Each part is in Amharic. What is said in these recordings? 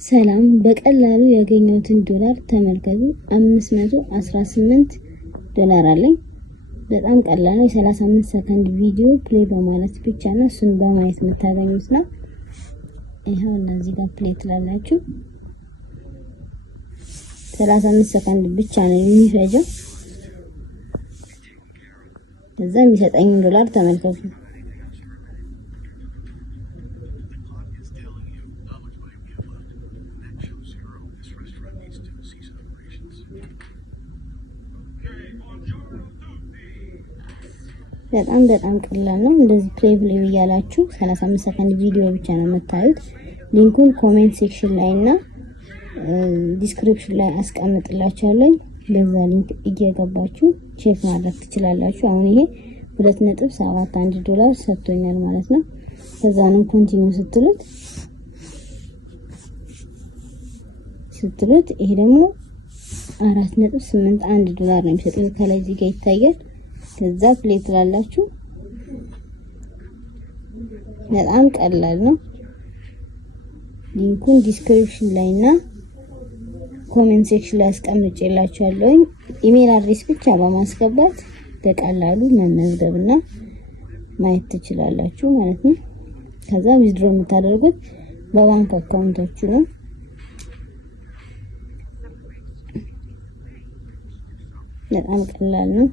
ሰላም በቀላሉ ያገኘሁትን ዶላር ተመልከቱ። 518 ዶላር አለኝ። በጣም ቀላል ነው። የ35 ሰከንድ ቪዲዮ ፕሌይ በማለት ብቻ ነው እሱን በማየት የምታገኙት ነው። ይሄው እዚህ ጋር ፕሌይ ትላላችሁ። 35 ሰከንድ ብቻ ነው የሚፈጀው። ከዛ የሚሰጠኝ ዶላር ተመልከቱ። በጣም ቀላል ነው። እንደዚህ ፕሌይ እያላችሁ 35 ሰከንድ ቪዲዮ ብቻ ነው የምታዩት። ሊንኩን ኮሜንት ሴክሽን ላይ እና ዲስክሪፕሽን ላይ አስቀምጥላችኋለሁ። በዛ ሊንክ እየገባችሁ ቼክ ማድረግ ትችላላችሁ። አሁን ይሄ 2.71 ዶላር ሰጥቶኛል ማለት ነው። ከዛ ነው ኮንቲኒው ስትሉት ይሄ ደግሞ 4.81 ዶላር ነው የሚሰጠው። ከላይ እዚህ ጋር ይታያል። ከዛ ፕሌይ ትላላችሁ። በጣም ቀላል ነው። ሊንኩን ዲስክሪፕሽን ላይ እና ኮሜንት ሴክሽን ላይ አስቀምጬላችኋለሁ። ኢሜል አድሬስ ብቻ በማስገባት በቀላሉ መመዝገብና ማየት ትችላላችሁ ማለት ነው። ከዛ ዊዝድሮ የምታደርጉት በባንክ አካውንታችሁ ነው። በጣም ቀላል ነው።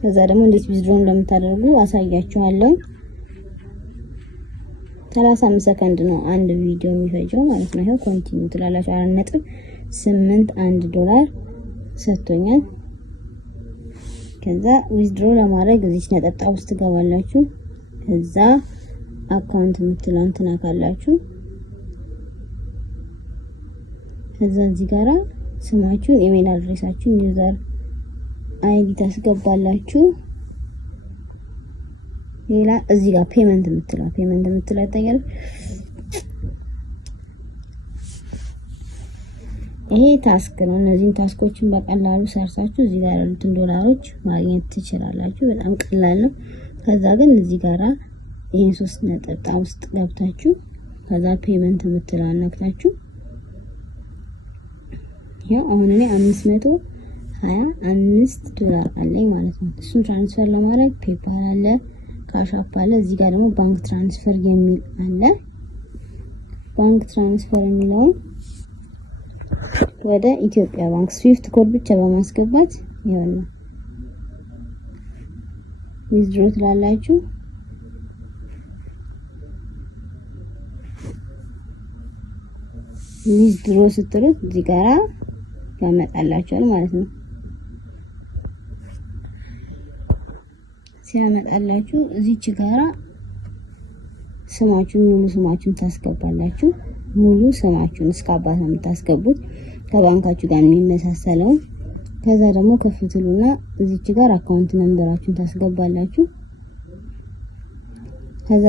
ከዛ ደግሞ እንዴት ዊዝድሮ እንደምታደርጉ አሳያችኋለሁ። 35 ሰከንድ ነው አንድ ቪዲዮ የሚፈጀው ማለት ነው። ይሄው ኮንቲኒው ትላላችሁ። 4.81 ዶላር ሰጥቶኛል። ከዛ ዊዝድሮ ለማድረግ እዚህ ነጠብጣብ ውስጥ ትገባላችሁ። ከዛ አካውንት የምትለውን ትነካላችሁ። ከዛ እዚህ ጋራ ስማችሁን፣ ኢሜል አድሬሳችሁን፣ ዩዘር አይዲ ታስገባላችሁ። ሌላ እዚህ ጋር ፔመንት የምትለው ታያል። ይሄ ታስክ ነው። እነዚህን ታስኮችን በቀላሉ ሰርታችሁ እዚህ ጋር ያሉትን ዶላሮች ማግኘት ትችላላችሁ። በጣም ቀላል ነው። ከዛ ግን እዚህ ጋራ ይሄን 3 ነጠብጣብ ውስጥ ገብታችሁ ከዛ ፔመንት የምትለው ነክታችሁ ያው አሁን እኔ 525 ዶላር አለኝ ማለት ነው። እሱን ትራንስፈር ለማድረግ ፔፓል አለ፣ ካሽ አፕ አለ። እዚህ ጋር ደግሞ ባንክ ትራንስፈር የሚል አለ። ባንክ ትራንስፈር የሚለውን ወደ ኢትዮጵያ ባንክ ስዊፍት ኮድ ብቻ በማስገባት ይሆናል ዊዝድሮ ትላላችሁ። ዊዝድሮ ስትሉት እዚህ ጋራ ያመጣላችኋል ማለት ነው። ሲያመጣላችሁ እዚች ጋራ ሙሉ ስማችሁን ታስገባላችሁ። ሙሉ ስማችሁን እስከ አባት ነው የምታስገቡት ከባንካችሁ ጋር የሚመሳሰለው። ከዛ ደግሞ ከፍትሉና እዚች ጋር አካውንት ነምበራችሁን ታስገባላችሁ። ከዛ